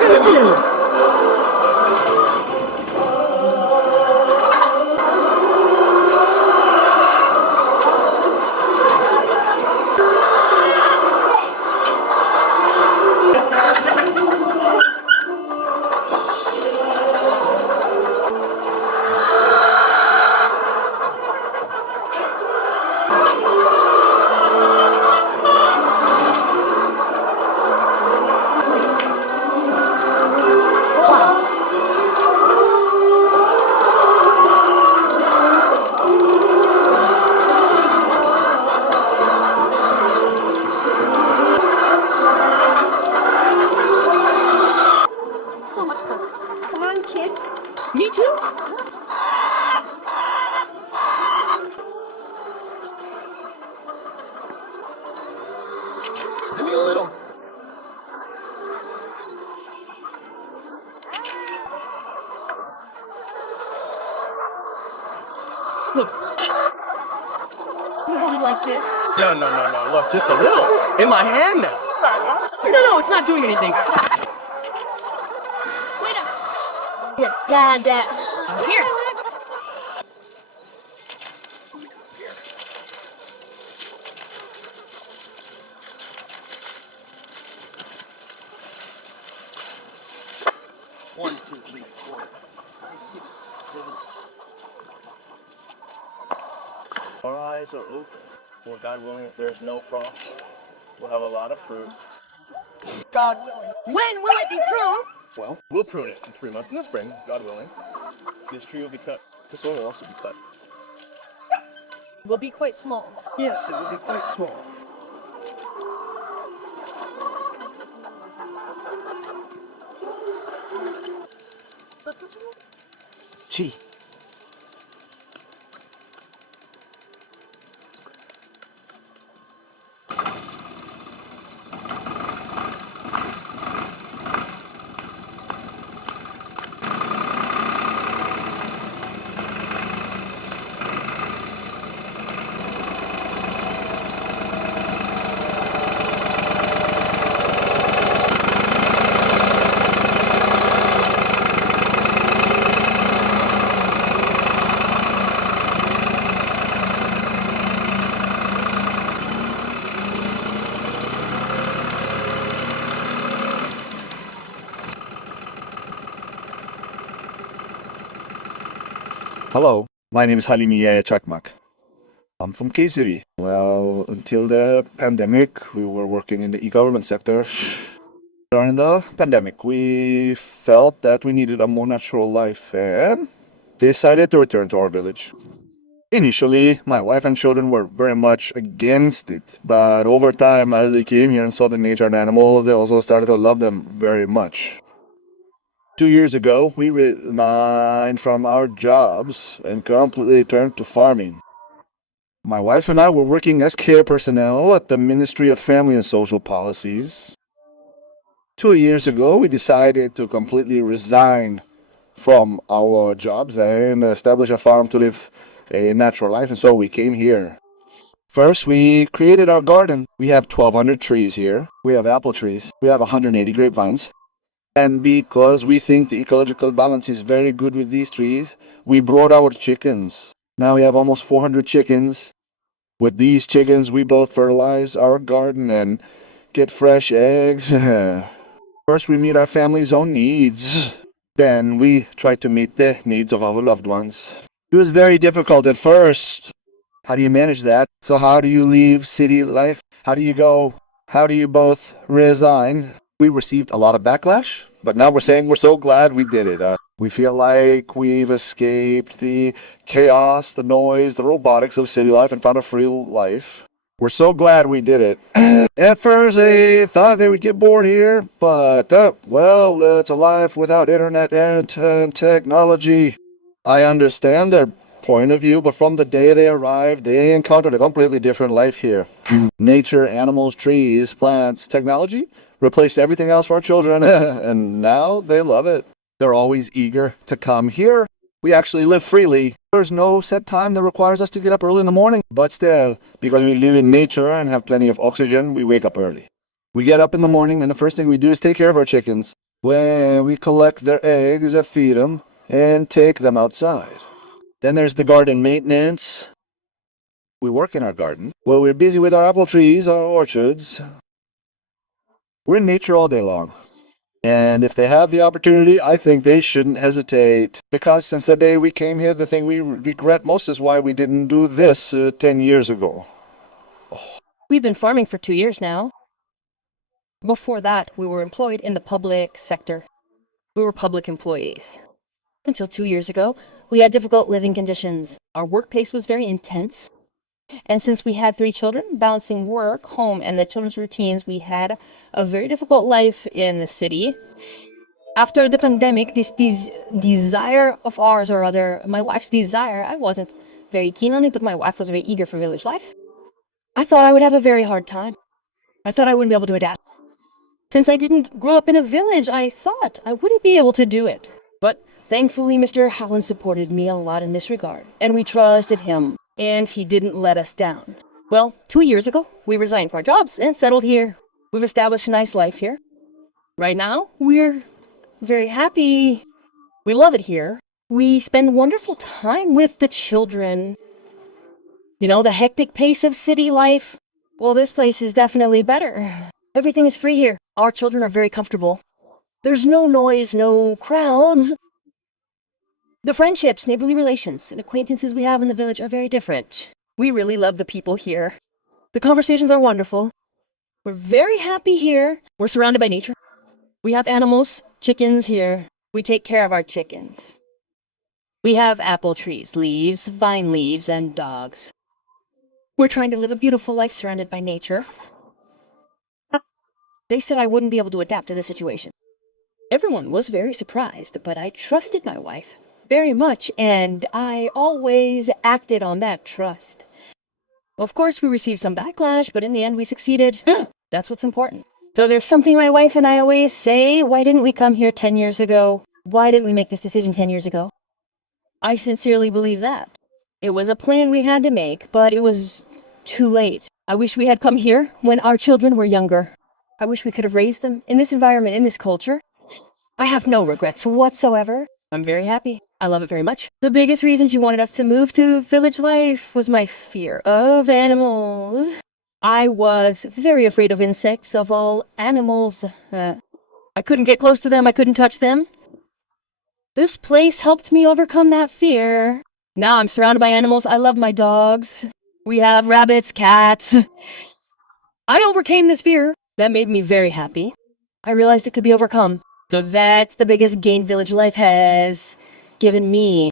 Bakın. So much puzzle. Come on, kids. Me too. Give me a little. Look. You hold it like this. No. Look, just a little. In my hand now. No, it's not doing anything. Wait up. Here, Dad. Here. One, two, three, four, five, six, seven. Our eyes are open. For God willing, if there's no frost, we'll have a lot of fruit. God willing. When will it be pruned? Well, we'll prune it in 3 months in the spring, God willing. This tree will be cut. This one will also be cut. Will be quite small. Yes, it will be quite small. Gee. Hello, my name is Halimi Yaya Chakmak. I'm from Kayseri. Well, until the pandemic, we were working in the e-government sector. During the pandemic, we felt that we needed a more natural life and decided to return to our village. Initially, my wife and children were very much against it, but over time, as they came here and saw the nature and animals, they also started to love them very much. 2 years ago, we resigned from our jobs and completely turned to farming. My wife and I were working as care personnel at the Ministry of Family and Social Policies. 2 years ago, we decided to completely resign from our jobs and establish a farm to live a natural life, and so we came here. First, we created our garden. We have 1,200 trees here. We have apple trees. We have 180 grapevines. And because we think the ecological balance is very good with these trees, we brought our chickens. Now we have almost 400 chickens. With these chickens, we both fertilize our garden and get fresh eggs. First, we meet our family's own needs. Then we try to meet the needs of our loved ones. It was very difficult at first. How do you manage that? So how do you leave city life? How do you go? How do you both resign? We received a lot of backlash, but now we're saying we're so glad we did it. We feel like we've escaped the chaos, the noise, the robotics of city life and found a free life. We're so glad we did it. At first they thought they would get bored here, but, well, it's a life without internet and technology. I understand their point of view, but from the day they arrived, they encountered a completely different life here. Nature, animals, trees, plants, technology replaced everything else for our children, and now they love it. They're always eager to come here. We actually live freely. There's no set time that requires us to get up early in the morning, but still, because we live in nature and have plenty of oxygen, we wake up early. We get up in the morning, and the first thing we do is take care of our chickens. when we collect their eggs, feed them, and take them outside. Then there's the garden maintenance. We work in our garden. Well, we're busy with our apple trees, our orchards. We're in nature all day long. And if they have the opportunity, I think they shouldn't hesitate. Because since the day we came here, the thing we regret most is why we didn't do this 10 years ago. We've been farming for 2 years now. Before that, we were employed in the public sector. We were public employees. Until 2 years ago, we had difficult living conditions. Our work pace was very intense. And since we had 3 children, balancing work, home, and the children's routines, we had a very difficult life in the city. After the pandemic, this desire of ours, or rather, my wife's desire, I wasn't very keen on it, but my wife was very eager for village life. I thought I would have a very hard time. I thought I wouldn't be able to adapt. Since I didn't grow up in a village, I thought I wouldn't be able to do it. But thankfully, Mr. Howland supported me a lot in this regard, and we trusted him. And he didn't let us down. Well, 2 years ago, we resigned from our jobs and settled here. We've established a nice life here. Right now, we're very happy. We love it here. We spend wonderful time with the children. You know, the hectic pace of city life. Well, this place is definitely better. Everything is free here. Our children are very comfortable. There's no noise, no crowds. The friendships, neighborly relations, and acquaintances we have in the village are very different. We really love the people here. The conversations are wonderful. We're very happy here. We're surrounded by nature. We have animals, chickens here. We take care of our chickens. We have apple trees, leaves, vine leaves, and dogs. We're trying to live a beautiful life surrounded by nature. They said I wouldn't be able to adapt to the situation. Everyone was very surprised, but I trusted my wife very much, and I always acted on that trust. Of course, we received some backlash, but in the end, we succeeded. That's what's important. So there's something my wife and I always say, why didn't we come here 10 years ago? Why didn't we make this decision 10 years ago? I sincerely believe that. It was a plan we had to make, but it was too late. I wish we had come here when our children were younger. I wish we could have raised them in this environment, in this culture. I have no regrets whatsoever. I'm very happy. I love it very much. The biggest reason she wanted us to move to village life was my fear of animals. I was very afraid of insects, of all animals. I couldn't get close to them. I couldn't touch them. This place helped me overcome that fear. Now I'm surrounded by animals. I love my dogs. We have rabbits, cats. I overcame this fear. That made me very happy. I realized it could be overcome. So that's the biggest gain village life has given me.